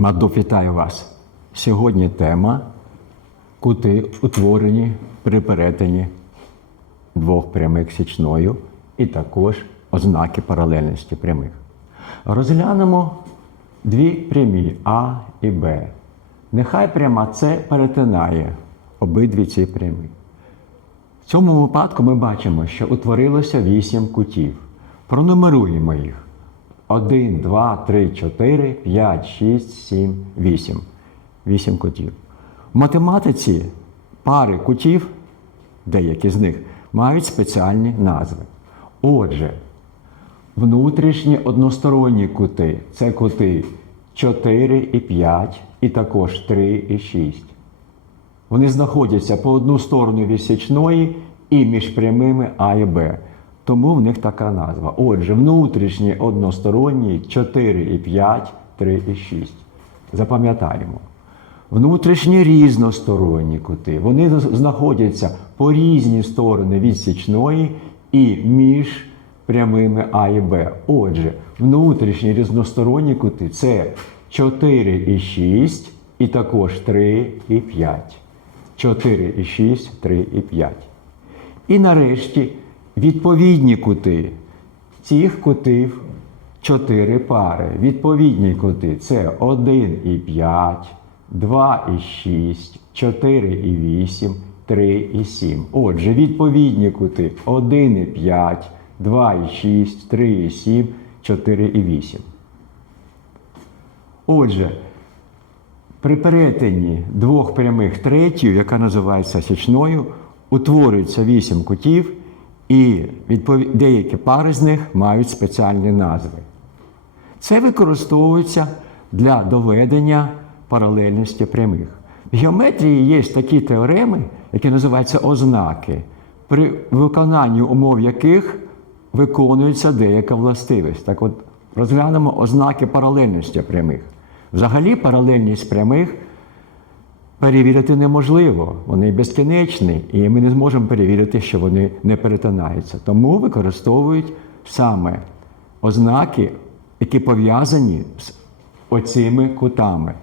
Мадоп, вітаю вас. Сьогодні тема кути утворені при перетині двох прямих січною і також ознаки паралельності прямих. Розглянемо дві прямі А і Б. Нехай пряма С перетинає обидві ці прямі. В цьому випадку ми бачимо, що утворилося вісім кутів. Пронумеруємо їх. 1, 2, 3, 4, 5, 6, 7, 8. 8 кутів. В математиці пари кутів, деякі з них, мають спеціальні назви. Отже, внутрішні односторонні кути це кути 4 і 5, і також 3 і 6. Вони знаходяться по одну сторону вісічної і між прямими А і Б. Тому в них така назва. Отже, внутрішні односторонні 4 і 5, 3 і 6. Запам'ятаємо. Внутрішні різносторонні кути. Вони знаходяться по різні сторони від січної і між прямими А і Б. Отже, внутрішні різносторонні кути це 4 і 6, і також 3 і 5. 4 і 6, 3 і 5. І нарешті відповідні кути. Цих кутів 4 пари. Відповідні кути це 1 і 5, 2 і 6, 4 і 8, 3 і 7. Отже, відповідні кути 1 і 5, 2 і 6, 3 і 7, 4 і 8. Отже, при перетині двох прямих третьою, яка називається січною, утворюється вісім кутів, і відпові- деякі пари з них мають спеціальні назви. Це використовується для доведення паралельності прямих. В геометрії є такі теореми, які називаються ознаки, при виконанні умов яких виконується деяка властивість. Так от розглянемо ознаки паралельності прямих. Взагалі, паралельність прямих перевірити неможливо. Вони безкінечні, і ми не зможемо перевірити, що вони не перетинаються. Тому використовують саме ознаки, які пов'язані з оцими кутами.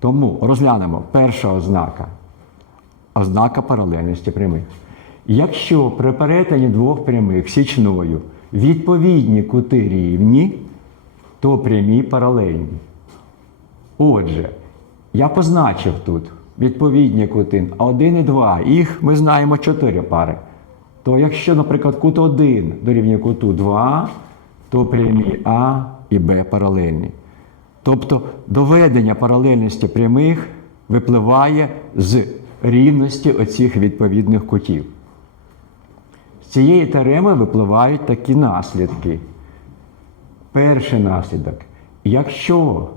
Тому розглянемо перша ознака ознака паралельності прямих. Якщо при перетині двох прямих січною відповідні кути рівні, то прямі паралельні. Отже, я позначив тут відповідні кути 1 і 2, їх ми знаємо 4 пари. То якщо, наприклад, кут 1 дорівнює куту 2, то прямі А і Б паралельні. Тобто доведення паралельності прямих випливає з рівності оцих відповідних кутів. З цієї теореми випливають такі наслідки. Перший наслідок. Якщо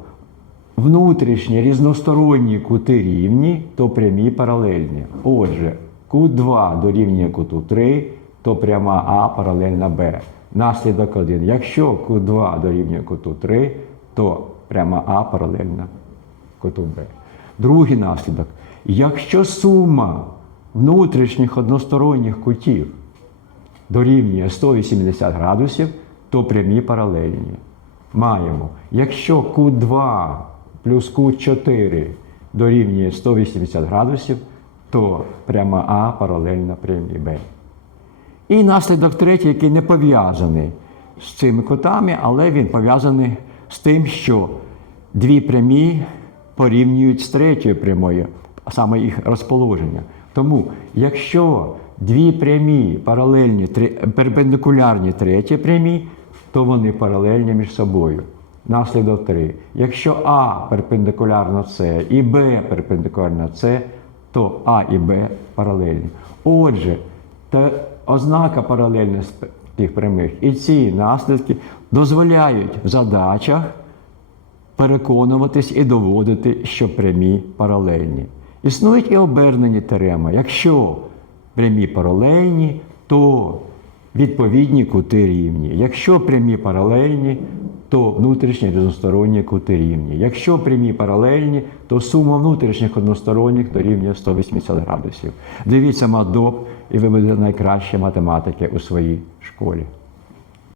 внутрішні різносторонні кути рівні, то прямі паралельні. Отже, кут 2 дорівнює куту 3, то пряма А паралельна Б. Наслідок 1. Якщо кут 2 дорівнює куту 3, то пряма А паралельна куту Б. Другий наслідок. Якщо сума внутрішніх односторонніх кутів дорівнює 180 градусів, то прямі паралельні. Маємо, якщо кут 2 плюс кут 4 дорівнює 180 градусів, то пряма А паралельна прямій Б. І наслідок третій, який не пов'язаний з цими кутами, але він пов'язаний з тим, що дві прямі порівнюють з третьою прямою, а саме їх розположення. Тому, якщо дві прямі паралельні, перпендикулярні третій прямі, то вони паралельні між собою. Наслідок 3. Якщо А перпендикулярно С і Б перпендикулярно С, то А і Б паралельні. Отже, та ознака паралельності тих прямих і ці наслідки дозволяють в задачах переконуватись і доводити, що прямі паралельні. Існують і обернені теореми. Якщо прямі паралельні, то відповідні кути рівні. Якщо прямі паралельні, то внутрішні різносторонні кути рівні. Якщо прямі паралельні, то сума внутрішніх односторонніх дорівнює 180 градусів. Дивіться мадоп, і ви будете найкращі математики у своїй школі.